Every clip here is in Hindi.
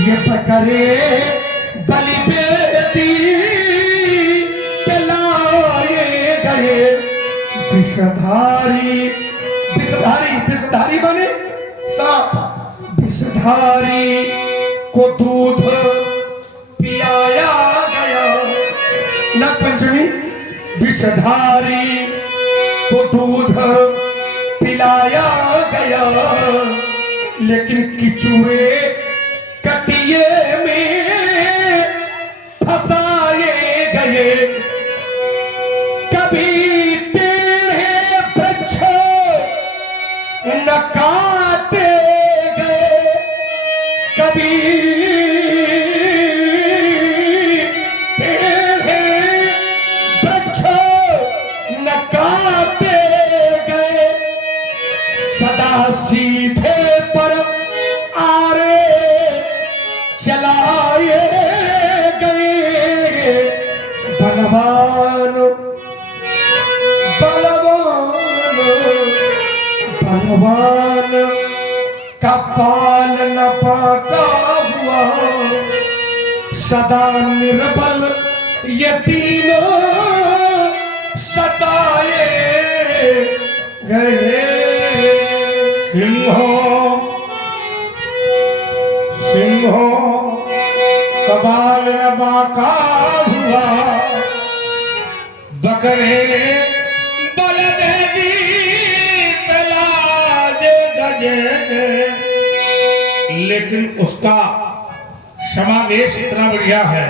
ये बकरे बलि बेदी पे लाए गए विषधारी। विषधारी, विषधारी माने सांप। विषधारी को दूध पियाया गया। नागपंचमी विषधारी को दूध पिलाया गया, लेकिन किचुए कटिए में फंसाए गए। कभी टेढ़े वृक्ष न काटे गए, कभी टेढ़े वृक्ष न काटे गए, सदा सीधे पर आरे चलाए गए। बलवान बलवान बलवान का पाल न पाता हुआ, सदा निर्बल ये तीनों सताए गए। सिंहो कबाल न बाका हुआ, बकरे बलदेवी पलाजे गजे। लेकिन उसका समावेश इतना बढ़िया है,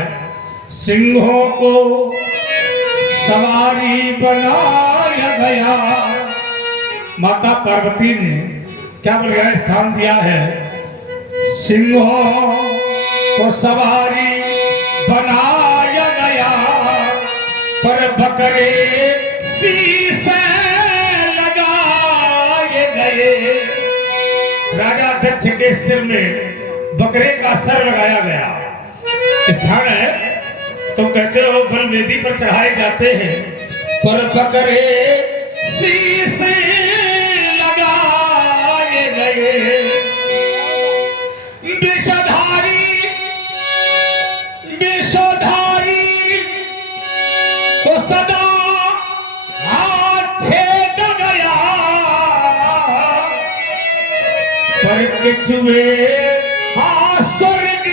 सिंहों को सवारी बनाया गया। माता पार्वती ने क्या बढ़िया स्थान दिया है, सिंहों को सवारी बनाया गया, पर बकरे शीशे लगाए गए। राजा दक्ष के सिर में बकरे का सर लगाया गया। स्थान है, तुम कहते हो बलवेदी पर चढ़ाए जाते हैं, पर बकरे शीशे लगाए गए। विषधारी विषधारी को सदा हाथ छेद गया, पर किचुए स्वर्ग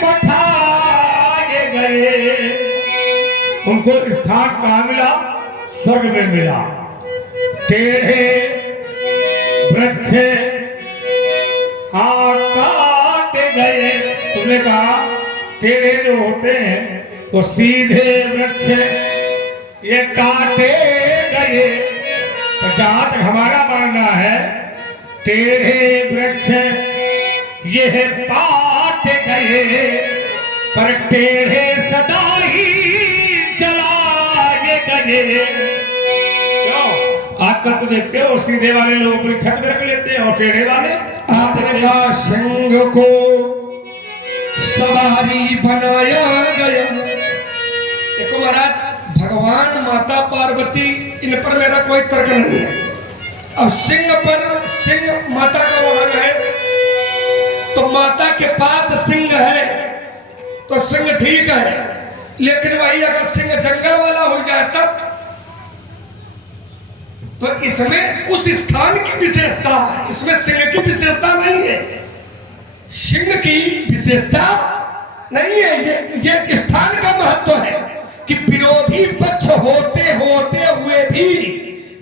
पठाए गए। उनको स्थान कहाँ मिला? स्वर्ग में मिला। टेढ़े वृक्ष काट गए। तुमने कहा टेढ़े जो होते हैं वो सीधे वृक्ष ये काटे गए। तो जहां तक हमारा मानना है, टेढ़े वृक्ष ये पाट गए, पर टेढ़े सदा ही जलाए गए। क्यों? आजकल तो देखते हो सीधे वाले लोग अपनी छत में रख लेते हैं और टेढ़े वाले आपने कहा सिंह को सवारी बनाया गया। देखो महाराज, भगवान माता पार्वती इन पर मेरा कोई तर्क नहीं है। अब सिंह पर, सिंह माता का वाहन है, तो माता के पास सिंह है तो सिंह ठीक है, लेकिन वही अगर सिंह जंगल वाला हो जाए तब, तो इसमें उस स्थान की विशेषता है, इसमें सिंह की विशेषता नहीं है। सिंह की विशेषता नहीं है, ये स्थान का महत्व है कि विरोधी पक्ष होते होते हुए भी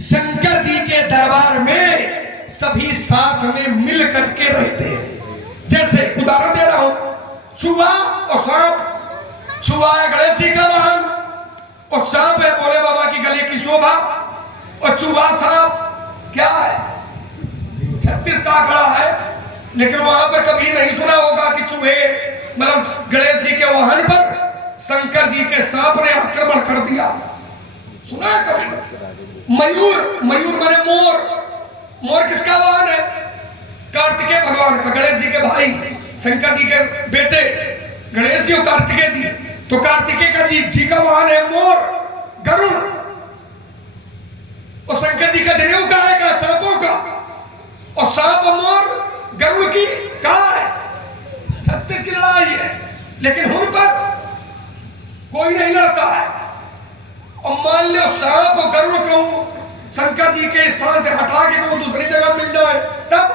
शंकर जी के दरबार में सभी साथ में मिल करके रहते हैं। जैसे उदाहरण दे रहा हूं, चूहा और सांप। चूहा है गणेश जी का वाहन और सांप है भोले बाबा की गले की शोभा। और चूहा सांप क्या है? 36 का आंकड़ा है, लेकिन वहां पर कभी नहीं सुना होगा कि चूहे मतलब गणेश जी के वाहन पर शंकर जी के सांप ने आक्रमण कर दिया। सुना है कभी? मयूर, मयूर माने मोर। मोर किसका वाहन है? कार्तिकेय भगवान का, गणेश जी के भाई, शंकर जी के बेटे गणेश जी और कार्तिकेय जी। तो कार्तिकेय का जी का वाहन है मोर, गरुड़। और शंकर जी का जनेऊ का है, सांपों का। और सांप और मोर गरुड़ की कहा है 36 की लेकिन उन पर कोई नहीं लड़ता है। और मान लो सांप और गरुड़ को शंकर जी के स्थान से हटा के को दूसरी जगह मिल जाए, तब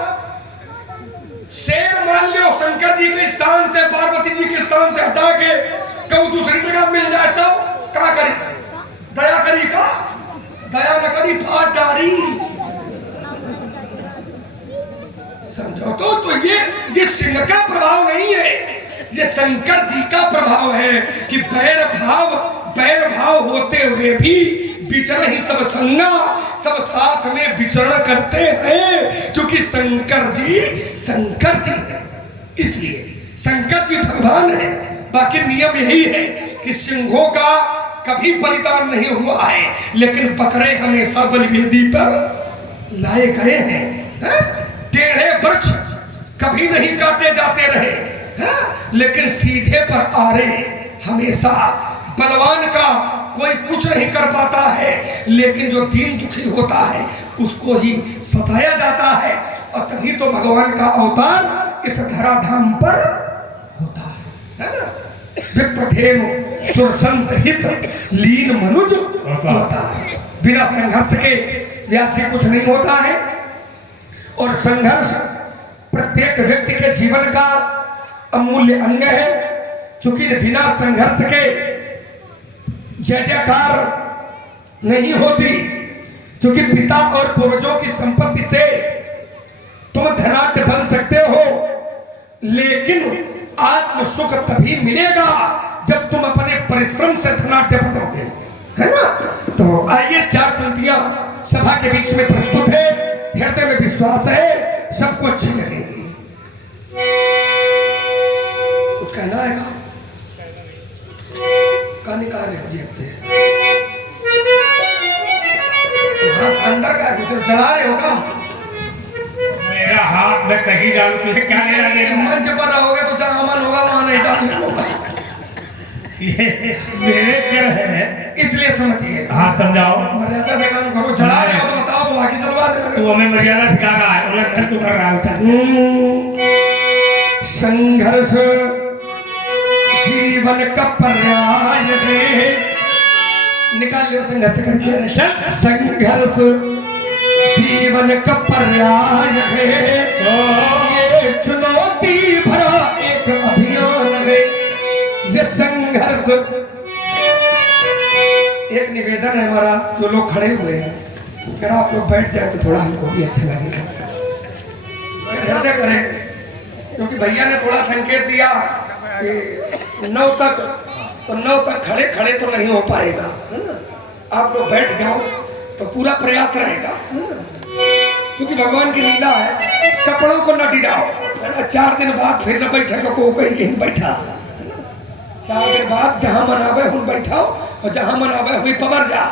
शेर मान लो शंकर जी के स्थान से पार्वती जी के स्थान से हटा के कहूँ दूसरी जगह मिल जाए, तब क्या करी? दया करी का? दया न करी, फाट डारी। समझो तो ये सिंह का प्रभाव नहीं है, ये शंकर जी का प्रभाव है कि बैर भाव होते हुए भी विचरण ही सब संगा, सब साथ में विचरण करते हैं, क्योंकि शंकर जी है। इसलिए शंकर जी भगवान है। बाकी नियम यही है कि सिंहों का कभी बलिदान नहीं हुआ है, लेकिन बकरे हमेशा बलिवेदी पर लाए गए हैं। टेढ़े वृक्ष कभी नहीं काटे जाते रहे, लेकिन सीधे पर आरे हमेशा। बलवान का कोई कुछ नहीं कर पाता है, लेकिन जो दीन दुखी होता है उसको ही सताया जाता है। और तभी तो भगवान का अवतार इस धराधाम पर होता है ना। विप्रधेनु सुरसंत हित लीन मनुज अवतार। बिना संघर्ष के व्यास जी कुछ नहीं होता है। और संघर्ष प्रत्येक व्यक्ति के जीवन का अमूल्य अंग है, क्योंकि बिना संघर्ष के जय जयकार नहीं होती। क्योंकि पिता और पूर्वजों की संपत्ति से तुम धनाढ्य बन सकते हो, लेकिन आत्म सुख तभी मिलेगा जब तुम अपने परिश्रम से धनाढ्य बनोगे, है ना। तो आइए, 4 पंक्तियां सभा के बीच में प्रस्तुत है। हृदय में विश्वास है सबको अच्छी लगेगी। कुछ कहना है का? निकाल रहे हो जेब से अंदर का कुछ जला रहे हो का? मेरा हाथ में कहीं डालू, तुझे क्या लेना देना? मंच पर रहोगे तो जहां मन होगा वहां नहीं डालने होगा। ये मेरे कर है, इसलिए समझिए। हाँ समझाओ। मर्यादा से काम करो। जला रहे हो तो बताओ, तो आगे चलवा देना। तू हमें मर्यादा सिखा रहा है, उलट कर तू कर रहा है। संघर्ष जीवन का पर्याय है। निकाल लो संघर्ष करके। संघर्ष जीवन का पर्याय है, ये चुनौती भरा एक अभियान है। ये संघर्ष। एक निवेदन है हमारा, जो लोग खड़े हुए हैं, अगर आप लोग बैठ जाए तो थोड़ा हमको भी अच्छा लगेगा। हृदय करें, क्योंकि भैया ने थोड़ा संकेत दिया कि 9 तक, तो 9 तक खड़े खड़े तो नहीं हो पाएगा, है ना। आप लोग बैठ जाओ तो पूरा प्रयास रहेगा, है ना। क्योंकि भगवान की लीला है, कपड़ों को न डिराओ, है ना। 4 दिन बाद फिर न बैठेगा को कहीं बैठा, है ना। 4 दिन बाद जहां मन आवे हम बैठाओ, और जहां मन आवे हुई पबर जा।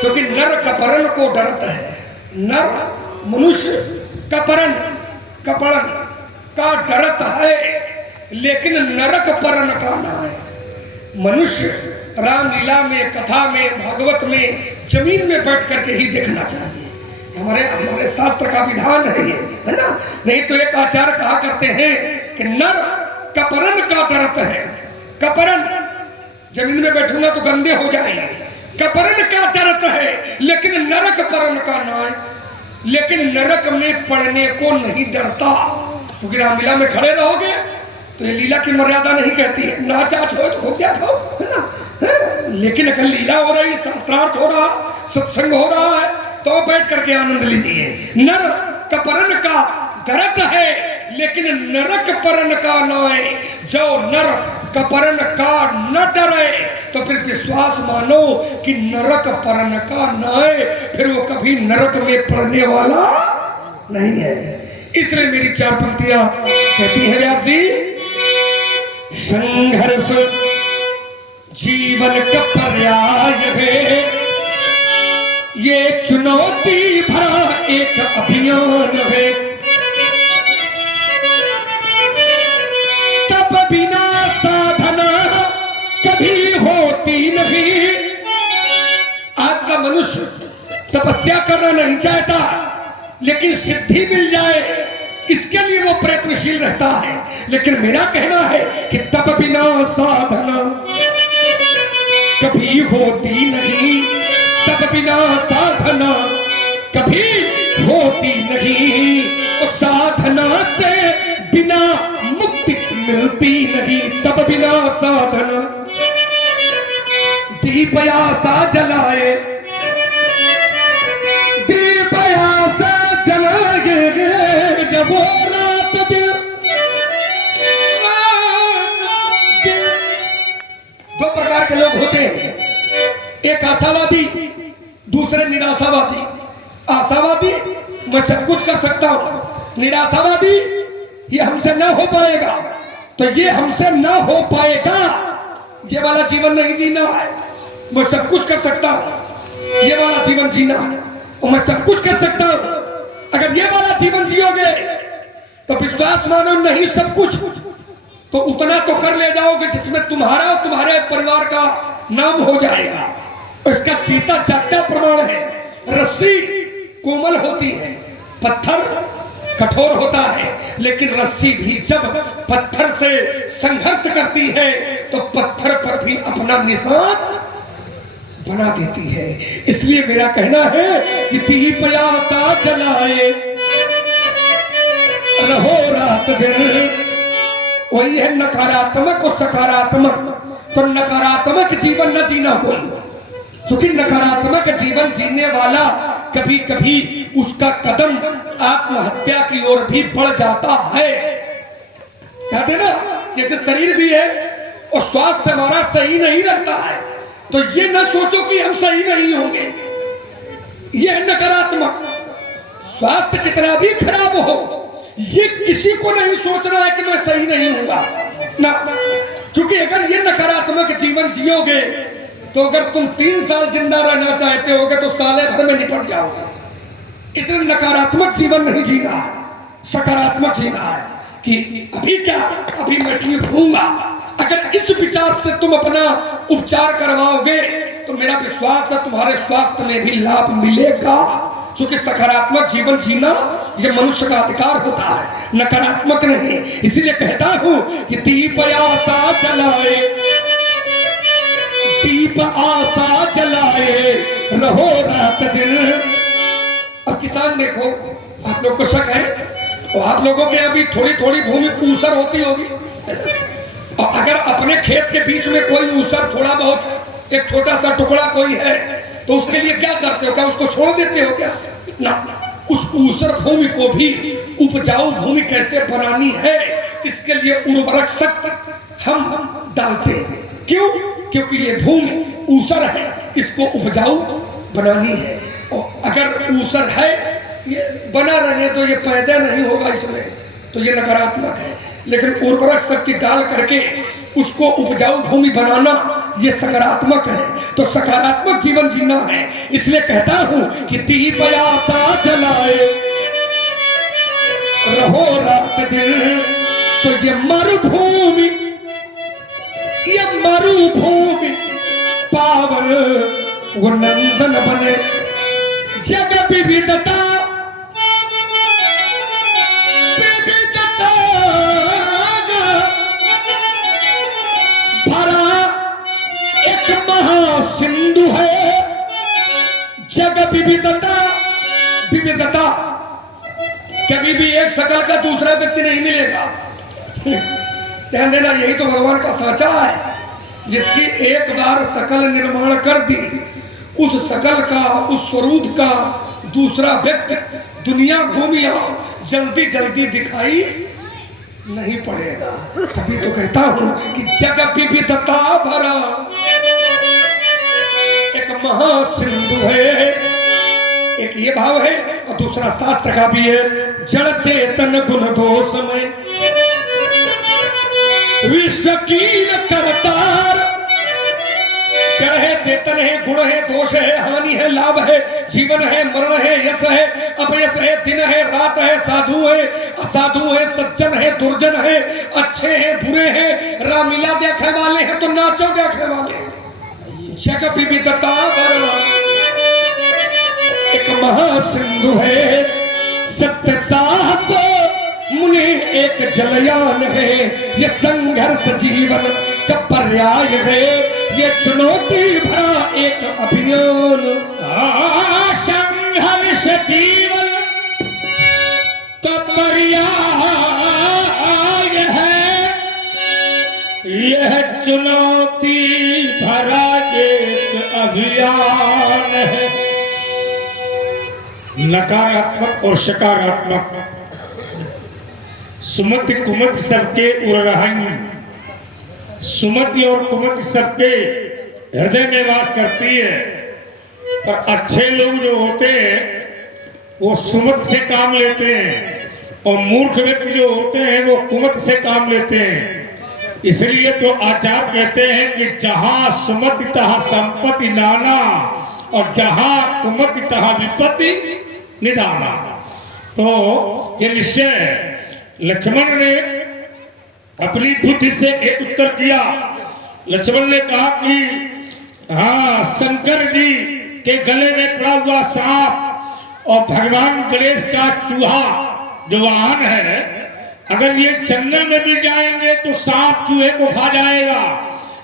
क्योंकि नर कपरन को डरता है। नर मनुष्य कपरन का डरत है, लेकिन नरक परन का ना है। मनुष्य रामलीला में, कथा में, भागवत में जमीन में बैठ करके ही देखना चाहिए। हमारे शास्त्र का विधान है ये, है ना। नहीं तो एक आचार्य कहा करते हैं कि नर कपरन का डरत है। कपरन, जमीन में बैठूंगा तो गंदे हो जाएंगे। कपरन का डरत है, लेकिन नरक परन का ना है। लेकिन नरक में पड़ने को नहीं डरता, क्योंकि रामलीला में खड़े रहोगे तो ये लीला की मर्यादा नहीं कहती है। नाच आच हो तो खूब क्या खाओ, है ना, है? लेकिन अगर लीला हो रही, शास्त्रार्थ हो रहा, सत्संग हो रहा है, तो बैठ करके आनंद लीजिए। नर कपरन का डरत है, लेकिन नरक परन का न है। जो नर कपरन का न डरे तो फिर विश्वास मानो कि नरक परन का न है, फिर वो कभी नरक में पड़ने वाला नहीं है। इसलिए मेरी 4 पंक्तियां कहती है व्यासी, संघर्ष जीवन का पर्याय है, ये चुनौती भरा एक अभियान है। तब बिना साधना कभी होती नहीं। आज का मनुष्य तपस्या करना नहीं चाहता, लेकिन सिद्धि मिल जाए इसके लिए वो प्रयत्नशील रहता है। लेकिन मेरा कहना है कि तप बिना साधना कभी होती नहीं, तप बिना साधना कभी होती नहीं, और साधना से बिना मुक्ति मिलती नहीं। तप बिना साधना दीप आशा जलाए, दीप आशा जलाए, जब वो रात दिन, दो प्रकार के लोग होते हैं, एक आशावादी, दूसरे निराशावादी। आशावादी मैं सब कुछ कर सकता हूं, निराशावादी ये हमसे ना हो पाएगा, तो ये हमसे ना हो पाएगा, ये वाला जीवन नहीं जीना है। मैं सब कुछ कर सकता हूं, ये वाला जीवन जीना है, और मैं सब कुछ कर सकता हूं। अगर ये वाला जीवन जियोगे तो विश्वास मानो नहीं सब कुछ, तो उतना तो कर ले जाओगे जिसमें तुम्हारा और तुम्हारे परिवार का नाम हो जाएगा। इसका जीता जागता प्रमाण है। रस्सी कोमल होती है, पत्थर कठोर होता है, लेकिन रस्सी भी जब पत्थर से संघर्ष करती है तो पत्थर पर भी अपना निशान बना देती है। इसलिए मेरा कहना है कि दीप आशा जलाए, रहो रात दिन। वही है नकारात्मक और सकारात्मक। तो नकारात्मक जीवन न जीना कोई, क्योंकि नकारात्मक जीवन जीने वाला कभी कभी उसका कदम आत्महत्या की ओर भी बढ़ जाता है। कहते ना, जैसे शरीर भी है और स्वास्थ्य हमारा सही नहीं रहता है, तो ये न सोचो कि हम सही नहीं होंगे, ये है नकारात्मक। स्वास्थ्य कितना भी खराब हो, ये किसी को नहीं सोचना है कि मैं सही नहीं होऊंगा ना, क्योंकि अगर ये नकारात्मक जीवन जियोगे तो अगर तुम 3 साल जिंदा रहना चाहते होगे तो साले भर में निपट जाओगे। इसलिए नकारात्मक जीवन नहीं जीना है, सकारात्मक जीना है कि अभी क्या, अभी मैं ठीक होऊंगा। अगर इस विचार से तुम अपना उपचार करवाओगे तो मेरा विश्वास है तुम्हारे स्वास्थ्य में भी लाभ मिलेगा, क्योंकि सकारात्मक जीवन जीना यह मनुष्य का अधिकार होता है, नकारात्मक नहीं। इसीलिए कहता हूं कि दीप आशा जलाए, दीप आशा जलाए, रहो रात दिन। अब किसान देखो, आप लोग को शक है, और आप लोगों के अभी थोड़ी थोड़ी भूमि ऊसर होती होगी, और अगर अपने खेत के बीच में कोई ऊसर थोड़ा बहुत एक छोटा सा टुकड़ा कोई है तो उसके लिए क्या करते हो? क्या उसको छोड़ देते हो क्या? ना, उस ऊसर भूमि को भी उपजाऊ भूमि कैसे बनानी है इसके लिए उर्वरक शक्ति हम डालते हैं। क्यों? क्योंकि ये भूमि ऊसर है, इसको उपजाऊ बनानी है। और अगर ऊसर है, ये बना रहने तो ये पैदा नहीं होगा इसमें, तो ये नकारात्मक है। लेकिन उर्वरक शक्ति डाल करके उसको उपजाऊ भूमि बनाना ये सकारात्मक है। तो सकारात्मक जीवन जीना है। इसलिए कहता हूं कि दीप आशा जलाए, रहो रात दिन। तो ये मरुभूमि पावन वो नंदन बने, जग विविधता भरा एक महासिंधु है, जग विविधता। विविधता कभी भी एक शकल का दूसरा व्यक्ति नहीं मिलेगा। ध्यान देना, यही तो भगवान का साचा है, जिसकी एक बार शकल निर्माण कर दी, उस शकल का, उस स्वरूप का दूसरा व्यक्ति दुनिया घूमिया जल्दी जल्दी दिखाई नहीं पड़ेगा। तभी तो कहता हूं कि जग विविधता भरा एक महासिंधु है। एक ये भाव है, और दूसरा शास्त्र का भी है, जड़ चेतन गुण दोष में विश्व कीन करतार। जड़ है, चेतन है, गुण है, दोष है, हानि है, लाभ है, जीवन है, मरण है, यश है, अपयश है, दिन है, रात है, साधु है, असाधु है, सज्जन है, दुर्जन है, अच्छे हैं, बुरे हैं, रामलीला देखने वाले हैं तो नाचो देखने वाले हैं। जग विविधता भरा एक महासिंधु है, सत्य साहस मुनि एक जलयान है, ये संघर्ष जीवन का पर्याय है, ये चुनौती भरा एक अभियान। संघर्ष जीवन का पर्याय है, यह चुनौती भरा एक अभियान है। नकारात्मक और सकारात्मक सुमति कुमति सबके उड़रहन, सुमति और कुमति सबके हृदय में वास करती है। पर अच्छे लोग जो होते हैं वो सुमत से काम लेते हैं और मूर्ख व्यक्ति जो होते हैं वो कुमत से काम लेते हैं। इसलिए तो आचार्य कहते हैं कि जहां सुमति तहां संपत्ति नाना और जहां कुमति तहां विपत्ति निधाना। तो ये निश्चय लक्ष्मण ने अपनी बुद्धि से एक उत्तर किया। लक्ष्मण ने कहा कि हाँ, शंकर जी के गले में पड़ा हुआ सांप और भगवान गणेश का चूहा जो वाहन है, अगर ये जंगल में भी जाएंगे तो सांप चूहे को खा जाएगा।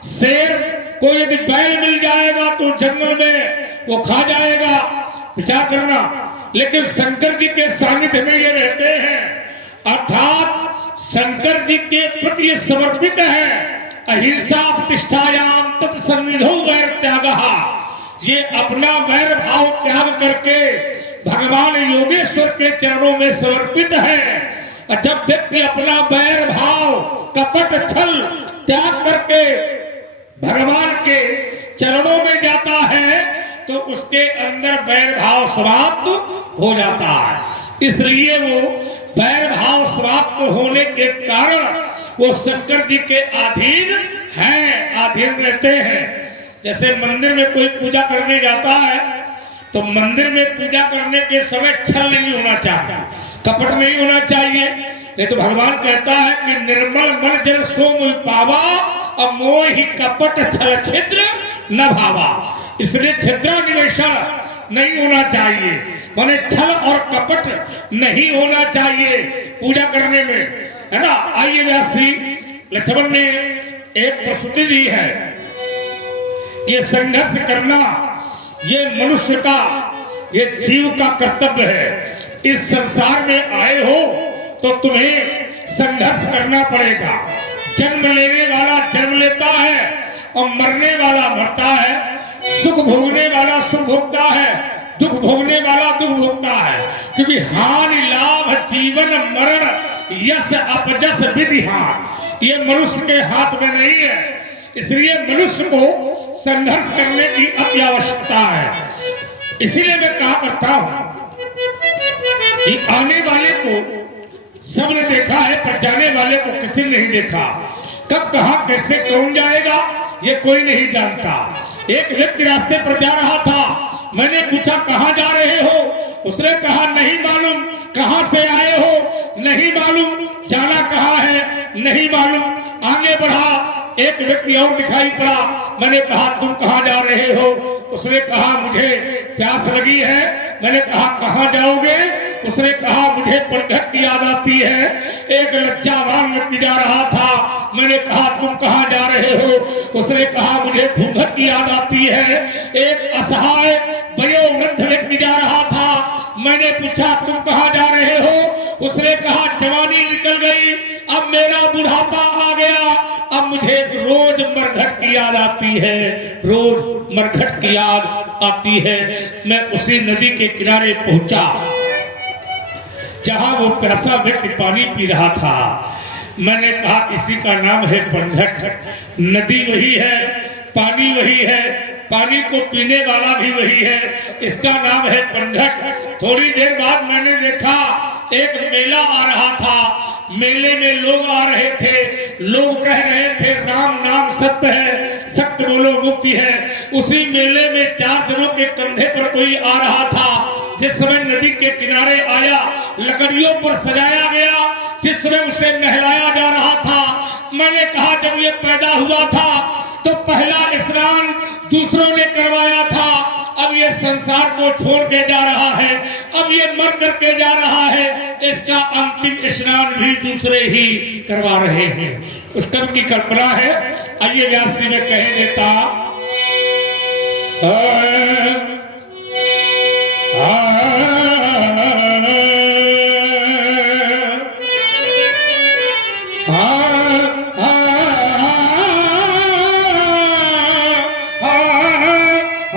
शेर को यदि बैल मिल जाएगा तो जंगल में वो खा जाएगा। विचार करना। लेकिन शंकर जी के सानिध्य में ये रहते हैं, अर्थात शंकर जी के प्रति ये समर्पित है। अहिंसा प्रतिष्ठायाम तत्सन्निधौ वैर त्यागः, ये अपना वैर भाव त्याग करके भगवान योगेश्वर के चरणों में समर्पित है। जब व्यक्ति अपना वैर भाव कपट छल त्याग करके भगवान के चरणों में जाता है तो उसके अंदर वैर भाव समाप्त हो जाता है। इसलिए वो वैर भाव समाप्त होने के कारण वो शंकर जी के अधीन हैं, अधीन रहते हैं। जैसे मंदिर में कोई पूजा करने जाता है तो मंदिर में पूजा करने के समय छल नहीं होना चाहिए, कपट नहीं होना चाहिए। नहीं तो भगवान कहता है कि निर्मल मन जन सो मुझ पावा, अब मोह ही कपट छल छिद्र न भावा। इसलिए छिद्रान्वेषण नहीं होना चाहिए, माने छल और कपट नहीं होना चाहिए पूजा करने में, है ना। आइए व्यास जी, लक्ष्मण ने एक प्रस्तुति दी है। ये संघर्ष करना ये मनुष्य का, ये जीव का कर्तव्य है। इस संसार में आए हो तो तुम्हें संघर्ष करना पड़ेगा। जन्म लेने वाला जन्म लेता है और मरने वाला मरता है, सुख भोगने वाला सुख भोगता है, दुख भोगने वाला दुख भोगता है। क्योंकि हानि लाभ जीवन मरण यश अपजस विधिहान, ये मनुष्य के हाथ में नहीं है। इसलिए मनुष्य को संघर्ष करने की अति आवश्यकता है। इसीलिए मैं कहा करता हूं कि आने वाले को सबने देखा है पर जाने वाले को किसी ने नहीं देखा। कब कहां कैसे कौन जाएगा ये कोई नहीं जानता। एक व्यक्ति रास्ते पर जा रहा था, मैंने पूछा कहां जा रहे हो, उसने कहा नहीं मालूम। कहां से आए हो, नहीं मालूम। जाना कहां है, नहीं मालूम। आगे बढ़ा, एक व्यक्ति और दिखाई पड़ा, मैंने कहा तुम कहां जा रहे हो, उसने कहा मुझे प्यास लगी है। मैंने कहा कहां जाओगे, उसने कहा मुझे पंडित की याद आती है। एक लज्जावान व्यक्ति जा रहा था, मैंने कहा तुम कहां जा रहे हो, उसने कहा मुझे घूंघट की याद आती है। एक असहाय वयोवृद्ध व्यक्ति जा रहा था, मैंने पूछा तुम कहां जा रहे हो, उसने कहा जवानी निकल गई, अब मेरा बुढ़ापा आ गया, अब मुझे रोज मरघट की याद आती है, रोज मरघट की याद आती है। मैं उसी नदी के किनारे पहुंचा जहां वो प्यासा व्यक्ति पानी पी रहा था। मैंने कहा इसी का नाम है पंघट। नदी वही है, पानी वही है, पानी को पीने वाला भी वही है, इसका नाम है पंघट। थोड़ी देर बाद मैंने देखा एक मेला आ रहा था, मेले में लोग आ रहे थे, लोग कह रहे थे राम नाम सत्य है, सत्य बोलो मुक्ति है। उसी मेले में 4 जनों के कंधे पर कोई आ रहा था। जिस समय नदी के किनारे आया, लकड़ियों पर सजाया गया, जिस समय उसे नहलाया जा रहा था। मैंने कहा जब ये पैदा हुआ था तो पहला स्नान दूसरों ने करवाया था, अब ये संसार को छोड़ के जा रहा है, अब ये मर करके जा रहा है, इसका अंतिम स्नान भी दूसरे ही करवा रहे हैं। उस कर्म की कल्पना है। आइए व्यास जी में कहे देता